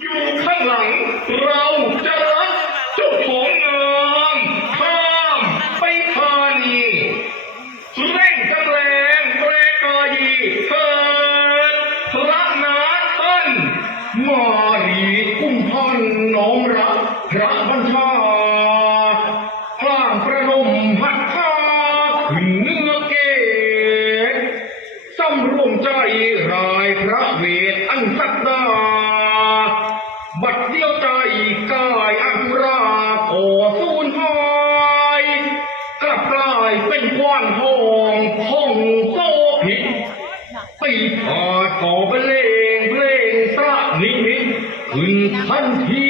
อยู่ข้างหลังเราจะรักเจ้าของงามข้ามไปพานีเร่งกำแรงแปรกายเถิดพระนาท่านมารีกุ้งท่านน้องรักพระบัญชาพลางประนมหัตถาขึ้นเนื้อเกศสำรวมใจรายพระเวทอันศักดาบัดเดียวใจกายอักุราขอสูญหายกลับกลายเป็นกว้างทองห้องโซผิดปีพาดก่อเป็นเพลงพระนิมิตขึ้นทันที